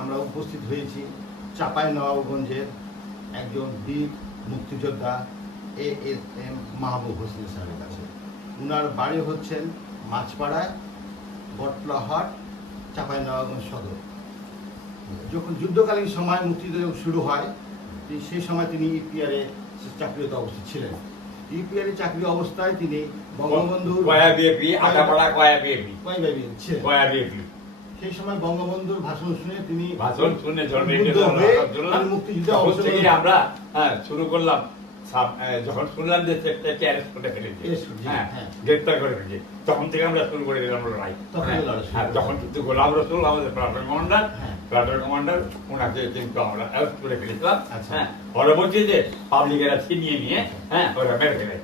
আমরা উপস্থিত হয়েছি চাঁপাইনবাবগঞ্জের একজন বীর মুক্তিযোদ্ধা ASM মাহবুব হোসেন স্যারের কাছে। উনার বাড়ি হচ্ছেন মাছপাড়া, বটলাহাট, চাঁপাইনবাবগঞ্জ সদর। যখন যুদ্ধকালীন সময় মুক্তিযুদ্ধ যখন শুরু হয়, সেই সময় তিনি ইপিআরে চাকরিরত অবস্থায় ছিলেন। ইপিআরে চাকরি অবস্থায় তিনি বঙ্গবন্ধুর সেই সময় বঙ্গবন্ধুর ভাষণ শুনে তিনি মুক্তিযুদ্ধে আমরা শুরু করলাম। যখন শুনলাম যে সেক্টরকে অ্যারেস্ট করে ফেলেছে, গ্রেপ্তার করে ফেলেছে, তখন থেকে আমরা শুরু করে দিলাম লড়াই। তখন কিন্তু গোলাম রসুল আমাদের প্লাটুন কমান্ডার ওনাকে কিন্তু আমরা অ্যারেস্ট করে ফেলেছিলাম। পরবর্তীতে পাবলিকেরা ছিনিয়ে নিয়ে ওরা মেরে ফেলে।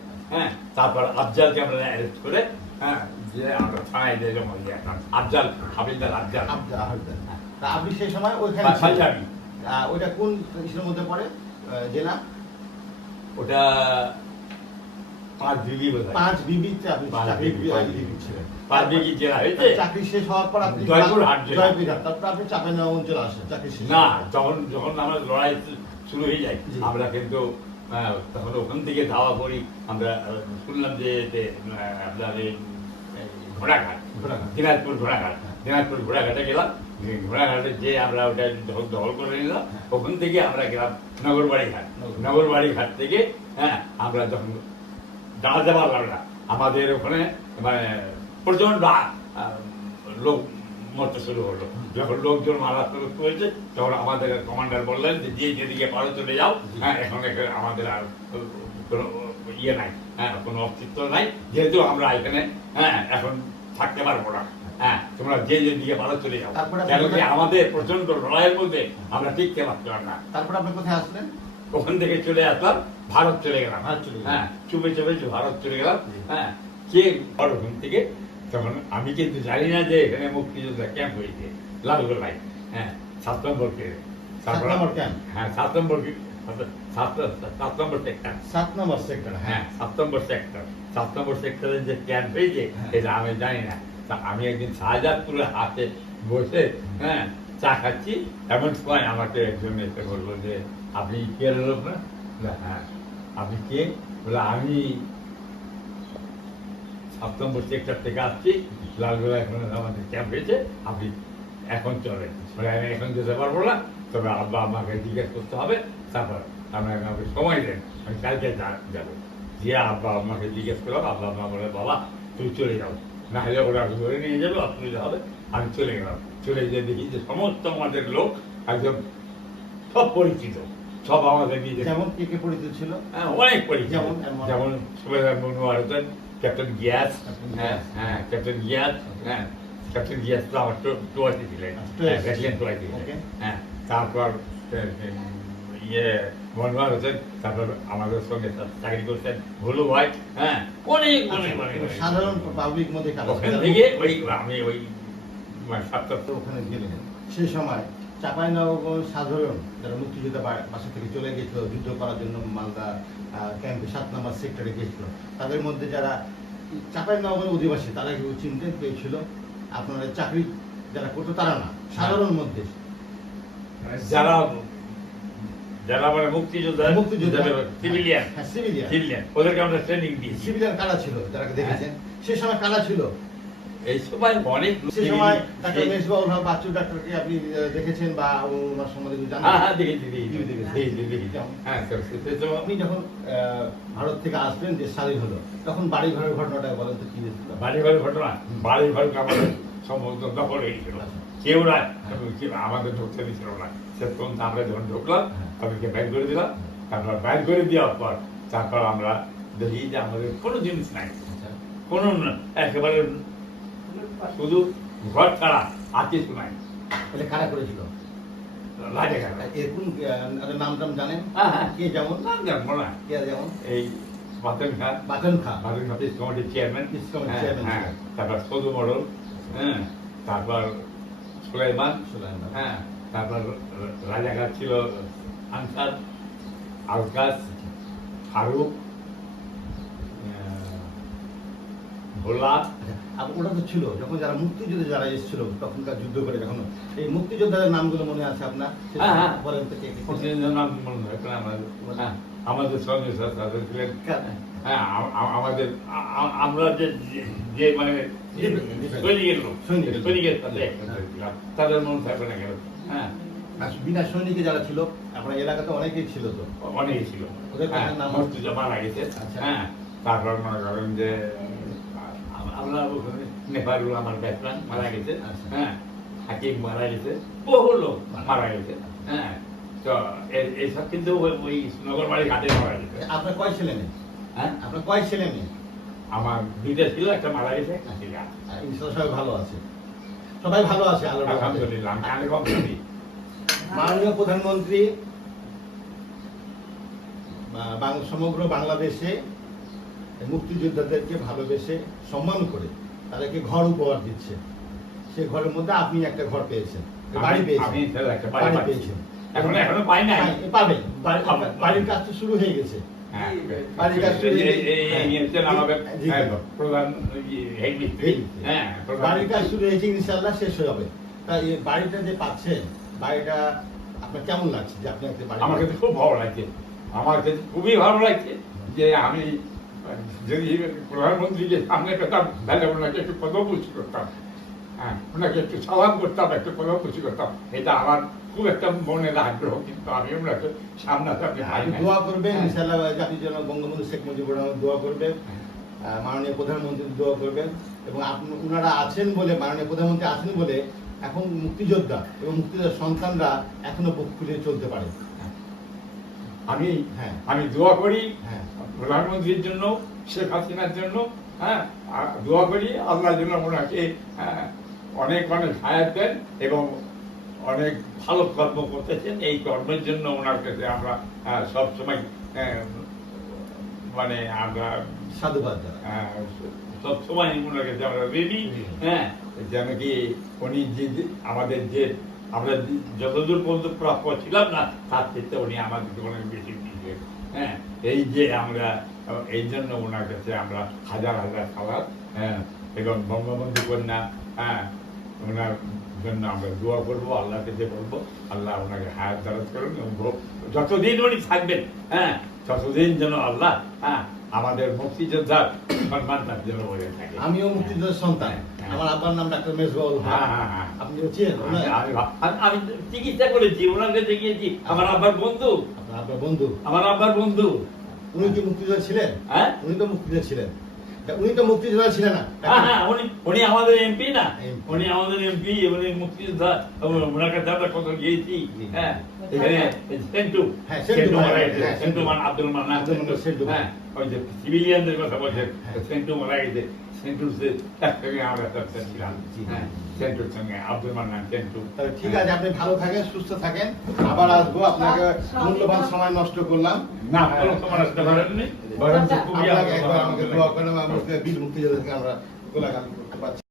তারপর আফজালকে আমরা অ্যারেস্ট করে যে আমরা থানায় দিয়ে জমা দিয়ে আসলাম। আফজাল হাবিলদার আফজাল। আপনি সেই সময় ওইখানে ওইটা কোন ইসের মধ্যে পড়ে জেলা? ওটা 5 বিবি বোধ হয়। 5 বিবিতে আপনি জেলা হয়েছে। চাকরি শেষ হওয়ার পর আপনি জয়পুরহাট, তারপর আপনি চাঁপাইনবাবগঞ্জ চলে আসেন চাকরি শেষ? না, যখন আমরা লড়াই শুরু হয়ে যায়, আমরা কিন্তু তখন ওখান থেকে ধাওয়া করি। আমরা শুনলাম যে আপনার ঘোড়াঘাট, দিনাজপুর ঘোড়াঘাটে গেলাম। ঘোড়াঘাটে যে আমরা ওটা দখল করে নিলাম। ওখান থেকে আমরা গেলাম নগরবাড়ি ঘাট থেকে আমরা যখন দাঁড়াতে পারলাম না, আমাদের ওখানে মানে প্রচন্ড লোক মরতে শুরু হলো। যখন লোকজন মারা শুরু করেছে, তখন আমাদের কমান্ডার বললেন যে যেদিকে পারো চলে যাও। এখন আমাদের আর কোনো ইয়ে নাই, কোনো অস্তিত্ব নাই, যেহেতু আমরা এখানে এখন থাকতে পারবো না। তোমরা যে দিকে পারো চলে যাও। কেন কি আমাদের প্রচন্ড লড়াইয়ের মধ্যে আমরা টিকতে পারতাম না। তারপর আপনি কোথায় আসলেন? ওখান থেকে চলে আসলাম, ভারত চলে গেলাম। চুপে ভারত চলে গেলাম। কে ওখান থেকে তখন আমি কিন্তু জানি না যে এখানে মুক্তিযোদ্ধা ক্যাম্প হয়েছে লালগোলায়। 7 নম্বর ক্যাম্প। 7 নম্বর সেক্টরে যে ক্যাম্প হয়েছে এটা আমি জানি না। আমি একদিন শাহজাদপুরের হাতে বসে চা খাচ্ছি, এমন সময় আমাকে একজন এসে বললো যে আপনি কে লোক না? হ্যাঁ। আপনি কে? বলে আমি 7 নম্বর সেক্টর থেকে আসছি, লালগোলা এখন আমাদের ক্যাম্প হয়েছে, আপনি এখন চলেন। বলে আমি এখন যেতে পারবো না, তবে আব্বা আমাকে জিজ্ঞেস করতে হবে, তারপর আমাকে সময় দেন, আমি কালকে যাবো। যে আব্বা আমাকে জিজ্ঞেস করলাম, আব্বা আমা বলে বাবা তুই চলে যাও, না হলে ওরা ধরে নিয়ে যাবে, অসুবিধা হবে। আমি চলে গেলাম। চলে গিয়ে দেখি যে সমস্ত আমাদের লোক একদম সব পরিচিত, সব আমাদের নিয়ে। যেমন কে পরিচিত ছিল? অনেক পরিচিত। যেমন সুবেদার মনোয়ার হোসেন, ক্যাপ্টেন গিয়াস। ক্যাপ্টেন গিয়াস তো আমার টোয়াইতে ছিলেন, টোয়াইতে। তারপর মনোয়ার হোসেন, তারপর আমাদের সঙ্গে চাকরি করতেন ভুলু ভাই। অনেক সাধারণ পাবলিক মধ্যে ওখান থেকে আমি ওই ওখানে গেলেন। সেই সময় চাঁপাইনবাবগঞ্জ সাধারণ যারা মুক্তিযোদ্ধা বাসা থেকে চলে গেছিল যুদ্ধ করার জন্য মালদা ক্যাম্পে 7 নম্বর সেক্টরে গেছিল, তাদের মধ্যে যারা চাঁপাইনবাবগঞ্জ অধিবাসী তারা কেউ চিনতেন, পেয়েছিল? আপনারা চাকরি যারা করতো তারা না, সাধারণ মধ্যে যারা মানে মুক্তিযোদ্ধা সিভিলিয়ান, ওদেরকে আমরা ট্রেনিং দিই। সিভিলিয়ান কারা ছিল যারা দেখেছেন? সেই সময় কারা ছিল? এই সময় অনেক, সেই সময় ডাক্তার মেজবাউল হক বাচ্চু ডাক্তারকে আপনি দেখেছেন বা ওনার সম্বন্ধে কিছু জানেন? আপনি যখন ভারত থেকে আসবেন, যে স্বাধীন হলো, তখন বাড়ি ঘরের ঘটনাটা বলেন তো কি হয়েছিল? বাড়ি ঘরের ঘটনা, বাড়ি ঘর আমাদের সমস্ত দখল হয়ে গেছিল। কেউ না আমাদের ঢুকতে দিচ্ছিল না। সে তখন আমরা যখন ঢুকলাম, তাদেরকে ব্যান করে দিলাম। তারপর ব্যান করে দেওয়ার পর তারপর আমরা দেখি যে আমাদের কোনো জিনিস নাই, কোনো একেবারে শুধু ঘর ছাড়া আর কিছু নাই। তাহলে কারা করেছিল? এরকম নাম টাম জানেন? কে? যেমন নাম জানবো না। কে যেমন? এই বাতন খা পিস কমিটির চেয়ারম্যান। তারপর সদু মডল, তারপর সুলাইমান, তারপর রাজাঘাট ছিল আনসার, আলকাস, ফারুক, ভোলা। আর ওটা তো ছিল যখন যারা মুক্তিযুদ্ধে যারা এসেছিল তখনকার যুদ্ধ করে যখন এই মুক্তিযোদ্ধাদের নামগুলো মনে আছে আপনার? হ্যাঁ। বলেন তো কে কে ছিল? প্রতিদিনের নাম মনে হয় না আমার। হ্যাঁ, আমাদের সঙ্গে তাদের ছিলেন। হ্যাঁ, আমাদের আমরা যে যে মানে সৈনিকের সাথে ছিলাম, তাদের মনে থাকবে না কেন? হ্যাঁ, আর বিনা সৈনিকে যারা ছিল আপনার এলাকাতে অনেকেই ছিল তো। অনেকে ছিল। ওদের হ্যাঁ, নাম মর্তুজা মারা গেছে। আচ্ছা। হ্যাঁ, তারপর মনে করেন যে আমরা ওখানে নেপালুল আমার ব্যাটম্যান মারা গেছে। আচ্ছা। হ্যাঁ, হাকিম মারা গেছে, বহু লোক মারা গেছে। হ্যাঁ, তো এইসব কিন্তু ওই নগরবাড়ি ঘাটে মারা গেছে। আপনার কয় ছেলে মেয়ে? হ্যাঁ, আপনার কয় ছেলে মেয়ে? আমার দুইটা ছিল, একটা মারা গেছে, একটা ছিল। ইনশাআল্লাহ সবাই ভালো আছে, সবাই ভালো আছে আল্লাহর রহমতে। আলহামদুলিল্লাহ, আমি কানে কম শুনি। মাননীয় প্রধানমন্ত্রী সমগ্র বাংলাদেশে মুক্তিযোদ্ধাদেরকে ভালোবেসে সম্মান করে তাদেরকে ঘর উপহার দিচ্ছে। সেই ঘরের মধ্যে আপনি একটা ঘর পেয়েছেন, বাড়ি পেয়েছেন। আমি তাহলে একটা বাড়ি বাড়ি পেয়েছেন। এখনো পাই নাই। হ্যাঁ, পাবেন। বাড়ির কাজ তো শুরু হয়ে গেছে। হ্যাঁ, বাড়ির কাজ শুরু হয়ে এই হচ্ছেন আমাদের জি। প্রধান হেড মিস্ত্রি। হ্যাঁ, বাড়ির কাজ শুরু হয়েছে, ইনশাআল্লাহ শেষ হয়ে যাবে। তাই এই বাড়িটা যে পাচ্ছেন, বাড়িটা আপনার কেমন লাগছে যে আপনি একটা বাড়ি? আমাকে তো খুব ভালো লাগছে, আমার কাছে খুবই ভালো লাগছে যে আমি যদি প্রধানমন্ত্রীকে সামনে পেতাম তাহলে ওনাকে একটু পদপুষ্টি করতাম। হ্যাঁ, ওনাকে একটু সালাম করতাম, একটু পদপুষ্টি করতাম। এটা আমার খুব একটা মনের আগ্রহ, কিন্তু আমি ওনাকে সামনাসামনি পাই আপনি না। দোয়া করবেন হ্যাঁ। ইনশাআল্লাহ, জাতির জন্য বঙ্গবন্ধু শেখ মুজিবুর রহমান দোয়া করবেন, মাননীয় প্রধানমন্ত্রী দোয়া করবেন। এবং আপনি ওনারা আছেন বলে, মাননীয় প্রধানমন্ত্রী আছেন বলে এখন মুক্তিযোদ্ধা এবং মুক্তিযোদ্ধার সন্তানরা এখনো বুক খুলে চলতে পারে। আমি হ্যাঁ। আমি দোয়া করি হ্যাঁ। প্রধানমন্ত্রীর জন্য, শেখ হাসিনার জন্য। হ্যাঁ, আর দোয়া করি আল্লাহ যেন ওনাকে অনেক অনেক হায়াত দেন এবং অনেক ভালো কর্ম করতেছেন। এই কর্মের জন্য ওনার কাছে আমরা সবসময় মানে আমরা সাধুবাদ জানাই। সবসময় ওনার কাছে আমরা রেডি। হ্যাঁ, যেন কি উনি যে আমাদের যে আমরা যতদূর পর্যন্ত প্রাপ্য ছিলাম না, তার ক্ষেত্রে উনি আমাদেরকে অনেক বেশি দিয়েছেন। হ্যাঁ, এই যে আমরা এই জন্য ওনার কাছে আমরা হাজার হাজার সালাত, হ্যাঁ, এবং বঙ্গবন্ধু কন্যা, হ্যাঁ, ওনার জন্য আমরা দোয়া করবো, আল্লাহর কাছে বলবো আল্লাহ ওনাকে হায়াত দারাজ করুন এবং যতদিন উনি থাকবেন, হ্যাঁ, ততদিন যেন আল্লাহ, হ্যাঁ, আমাদের মুক্তিযোদ্ধার সম্মান তার জন্য বলে থাকে। আমিও মুক্তিযোদ্ধার সন্তান, আমার আব্বার নাম ডাক্তার মেজবাউল হক। হ্যাঁ। আপনি চিনেন ওনার? আমি চিকিৎসা করেছি, ওনার কাছে গিয়েছি। আমার আব্বার বন্ধু, আপনার আব্বার বন্ধু। আমার আব্বার বন্ধু। উনি কি মুক্তিযোদ্ধা ছিলেন? হ্যাঁ, উনি তো মুক্তিযোদ্ধা ছিলেন। উনি তো মুক্তিযোদ্ধা ছিলেন না? হ্যাঁ, উনি আমাদের এমপি না? MP উনি আমাদের এমপি, উনি মুক্তিযোদ্ধা। ওনার কাছে আমরা কত গিয়েছি। হ্যাঁ, এখানে সেন্টু, হ্যাঁ, সেন্টু সেন্টু মারা ভাই, গেছে। হ্যাঁ, সেন্টু আব্দুল মান্নান আব্দুল মান্নান সেন্টু ভাই। হ্যাঁ, ওই যে সিভিলিয়ানদের কথা বলছে, হ্যাঁ। সেন্টু মারা গেছে। সেন্টুর সঙ্গে আমরা চর্চা ছিলাম। হ্যাঁ, সেন্টুর সঙ্গে আব্দুল মান্নান সেন্টু। তাহলে ঠিক আছে, আপনি ভালো থাকেন, সুস্থ থাকেন। আবার আসবো, আপনাকে মূল্যবান সময় নষ্ট করলাম না, কোনো সময় আসতে পারেননি, বরঞ্চ খুবই আপনাকে একবার আমাকে আনন্দ দোয়া লাগছে। করেন, আমাকে বীর মুক্তিযোদ্ধাকে আমরা গোলাগালি করতে পারছি।